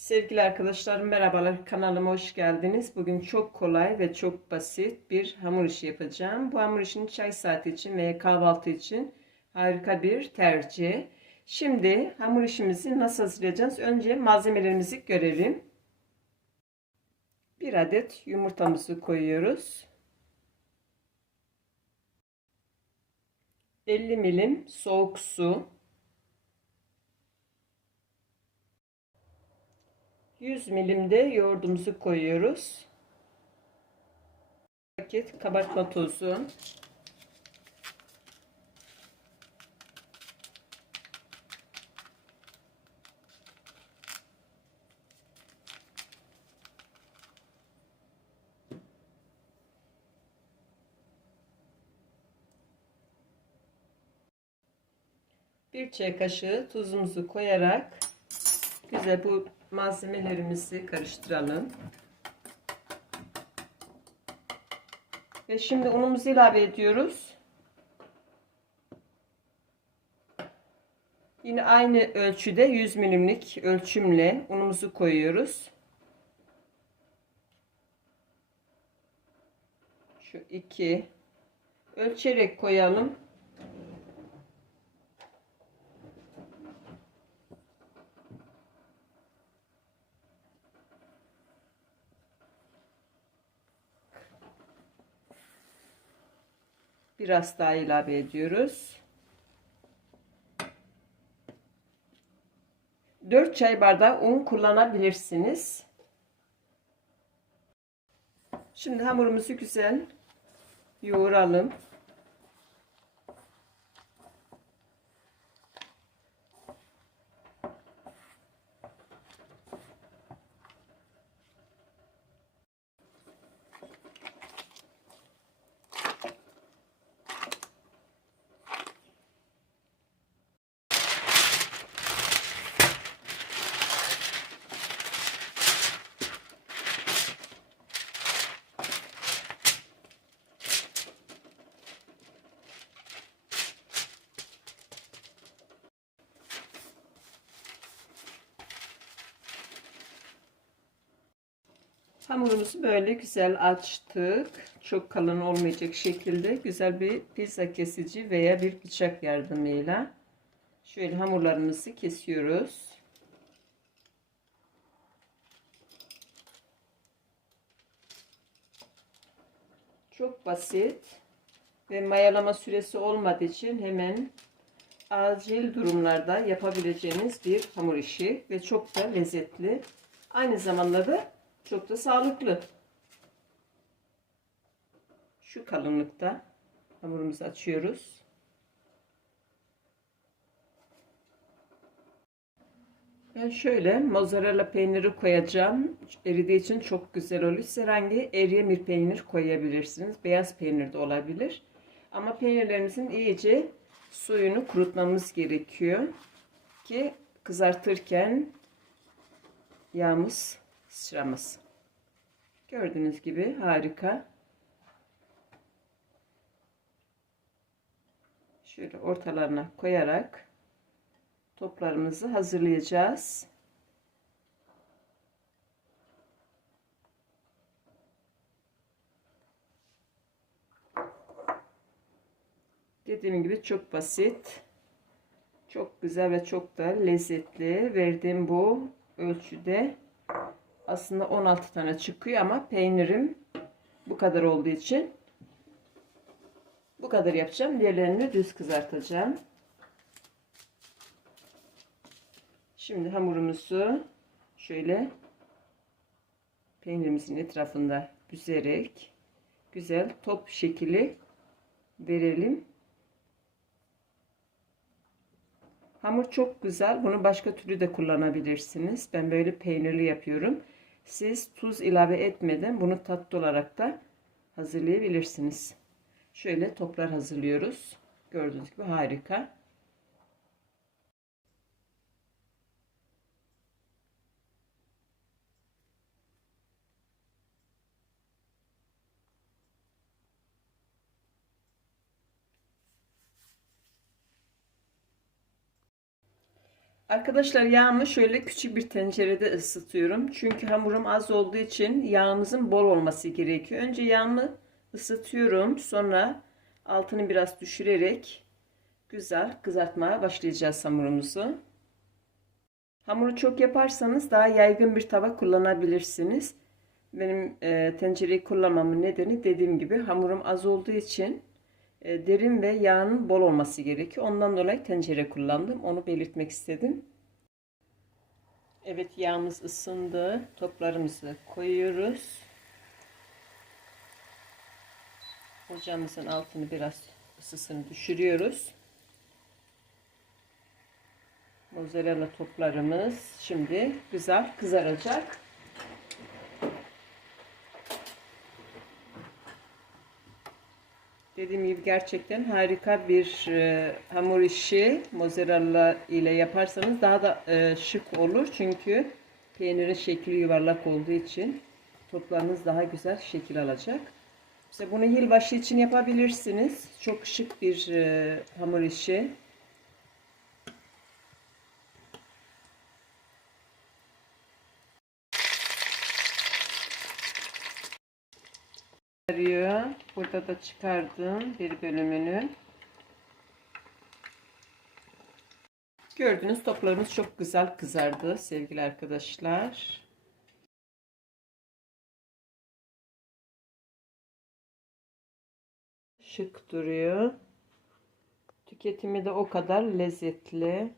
Sevgili arkadaşlarım merhabalar kanalıma hoş geldiniz. Bugün çok kolay ve çok basit bir hamur işi yapacağım. Bu hamur işini çay saati için veya kahvaltı için harika bir tercih. Şimdi hamur işimizi nasıl hazırlayacağız? Önce malzemelerimizi görelim. Bir adet yumurtamızı koyuyoruz. 50 milim soğuk su. 100 milim de yoğurdumuzu koyuyoruz. Paket kabartma tozu. Bir çay kaşığı tuzumuzu koyarak güzel bu malzemelerimizi karıştıralım. Ve şimdi unumuzu ilave ediyoruz. Yine aynı ölçüde 100 milimlik ölçümle unumuzu koyuyoruz. Şu iki ölçerek koyalım. Biraz daha ilave ediyoruz. 4 çay bardağı un kullanabilirsiniz. Şimdi hamurumuzu güzel yoğuralım. Hamurumuzu böyle güzel açtık. Çok kalın olmayacak şekilde güzel bir pizza kesici veya bir bıçak yardımıyla şöyle hamurlarımızı kesiyoruz. Çok basit ve mayalama süresi olmadığı için hemen acil durumlarda yapabileceğiniz bir hamur işi ve çok da lezzetli. Aynı zamanda da çok da sağlıklı. Şu kalınlıkta hamurumuzu açıyoruz. Ben şöyle mozzarella peyniri koyacağım. Eridiği için çok güzel oluyor. Siz herhangi eriyemir peynir koyabilirsiniz. Beyaz peynir de olabilir. Ama peynirlerimizin iyice suyunu kurutmamız gerekiyor. Ki kızartırken yağımız sıçramaz. Gördüğünüz gibi harika. Şöyle ortalarına koyarak toplarımızı hazırlayacağız. Dediğim gibi çok basit. Çok güzel ve çok da lezzetli. Verdiğim bu ölçüde aslında 16 tane çıkıyor ama peynirim bu kadar olduğu için bu kadar yapacağım. Diğerlerini düz kızartacağım. Şimdi hamurumuzu şöyle peynirimizin etrafında büzerek güzel top şekli verelim. Hamur çok güzel. Bunu başka türlü de kullanabilirsiniz. Ben böyle peynirli yapıyorum. Siz tuz ilave etmeden bunu tatlı olarak da hazırlayabilirsiniz. Şöyle toplar hazırlıyoruz. Gördüğünüz gibi harika. Arkadaşlar yağımı şöyle küçük bir tencerede ısıtıyorum. Çünkü hamurum az olduğu için yağımızın bol olması gerekiyor. Önce yağımı ısıtıyorum. Sonra altını biraz düşürerek güzel kızartmaya başlayacağız hamurumuzu. Hamuru çok yaparsanız daha yaygın bir tava kullanabilirsiniz. Benim e, tencereyi kullanmamın nedeni dediğim gibi hamurum az olduğu için derin ve yağının bol olması gerekiyor. Ondan dolayı tencere kullandım. Onu belirtmek istedim. Evet yağımız ısındı. Toplarımızı koyuyoruz. Ocağımızın altını biraz ısısını düşürüyoruz. Mozzarella toplarımız şimdi güzel kızaracak. Dediğim gibi gerçekten harika bir e, hamur işi mozzarella ile yaparsanız daha da e, şık olur. Çünkü peynirin şekli yuvarlak olduğu için toplarınız daha güzel şekil alacak. İşte bunu yılbaşı için yapabilirsiniz. Çok şık bir e, hamur işi. Arıyor. Burada da çıkardım bir bölümünü. Gördüğünüz toplarımız çok güzel kızardı sevgili arkadaşlar. Şık duruyor. Tüketimi de o kadar lezzetli.